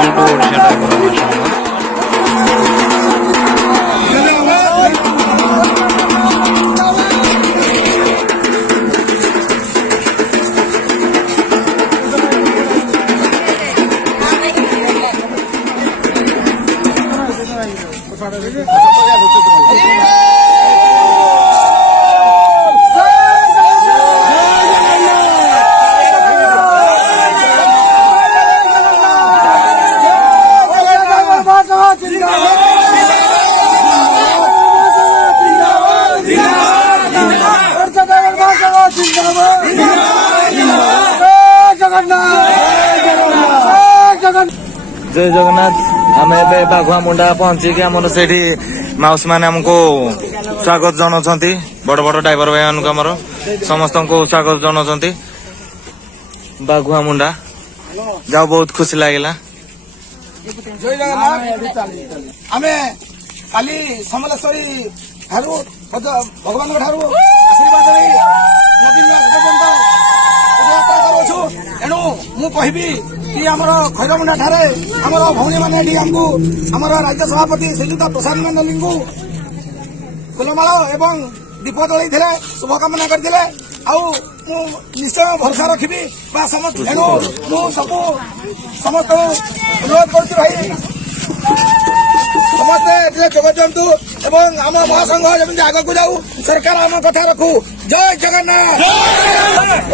Welcome to Odisha driver जय जगन्नाथ आम ए बाघुआ मुंडा पहुंचिकी आम से माउसी मैंने आमको स्वागत जनाउछंती बड़ बड़ ड्राइवर भाई मानक आमर समस्त को स्वागत जनाउछंती बाघुआ मुंडा जाओ बहुत खुशी लगला। जय जगन्नाथ आमे काली समलेश्वरी ठारू भगवान ठारू आशीर्वाद नहीं नवीन पर्यंत पदयात्रा करूछु एणु मु कहबी कि आमर खैरमुंडा ठारे आमर भौणी मैंने आमको आमर राज्य सभापति श्रीयुक्त प्रसाद मंडली को फुलमाल एवं दीप जलई शुभकामना करते निश्चय भरोसा रखी समस्त अनुरोध कर भाई समस्ते जोगजंतु एवं आम महासंघ जमी आग को जाऊ सरकार आम कथा रखू। जय जगन्नाथ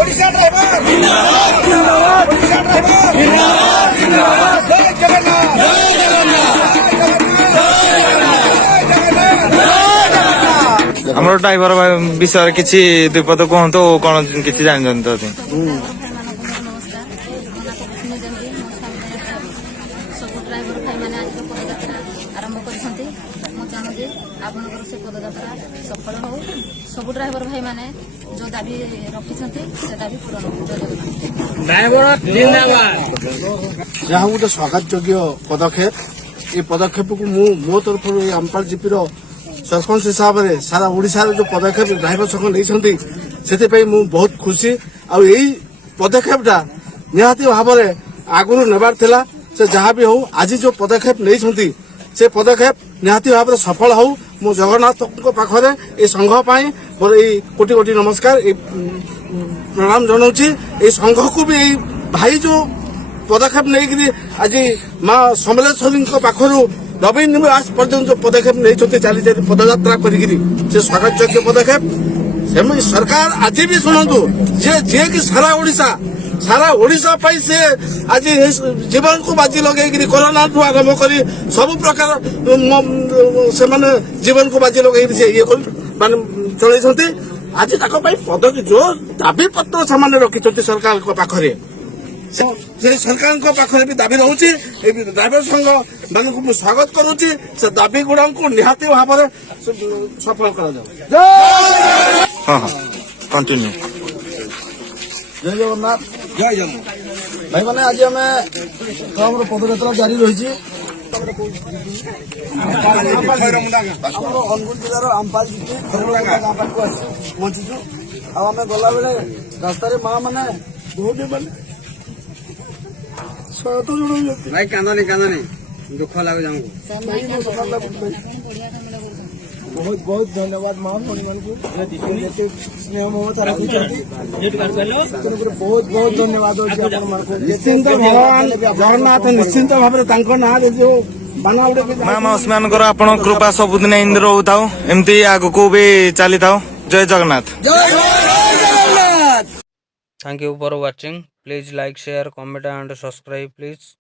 ओडिशा ड्राइवर ओडिशा ड्राइवर जय जगन्नाथ हमर ड्राइवर विषय किसी दुपद कहतु कौन किसी जानते सब ड्राइवर भाई मैंने आज पदयात्रा आरंभ कर से पदयात्रा सफल हो सब ड्राइवर भाई मैंने जो दाबी रखिंट से दाबी पूरण जहाँ गोटे स्वागत योग्य पदक्षेप ये पदक्षेप को मो तरफ आमपाल जीपी सरपंच हिसाब से सारा ओडिशा जो पदक्षेप ड्राइवर संघ नहीं से बहुत खुशी आई पदक्षेपटा निहाती भाव में आगु नेबार थिला से जहाँ भी हो आज जो पदक्षेप नहीं से पदक्षेप निहाती भाव में सफल हो मो जगन्नाथ पाखरे ये संघ कोटि कोटि नमस्कार प्रणाम जनाऊँगी ये संघ को भी भाई जो पदक्षेप नहीं आज माँ समलेश्वरी पाखर नवीन निवास पर्यटन जो पदक्षेप नहीं चली पदयात्रा कर स्वागत योग्य पदक्षेप सरकार आज भी शुणु जे कि सारा ओडिशा पाई से आज जीवन को बाजी लगे कोरोना ठू आरंभ कर सब प्रकार से माने जीवन को बाजी लगे ये चलते आज पद जो दाबी पत्र से रखी सरकार पाखरे सरकार पाखे भी दाबी रोचे ड्राइवर संघ मान स्वागत करुच्ची से दाबी गुड़ा को निहाती भाव में सफल कर कंटिन्यू। जय जगन्नाथ जय जगन्नाथ भाई मैंने आज आम पदयात्रा जारी रही अनुगुल जिलार आमपाल पहुंचीचु आम गला बेले रास्तार माँ मैंने बहुत भाई कांदनी दुख लगे जमको बहुत बहुत धन्यवाद माँ स्नेह ममता रखी बहुत बहुत धन्यवाद निश्चिंत भगवान जगन्नाथ निश्चिंत भाव में जो माँ माउसी मान आपण कृपा सबुदिन इंद्र रोता एमती आग को भी चली था। जय Jagannath. Thank you for watching. Please like, share, comment and subscribe please.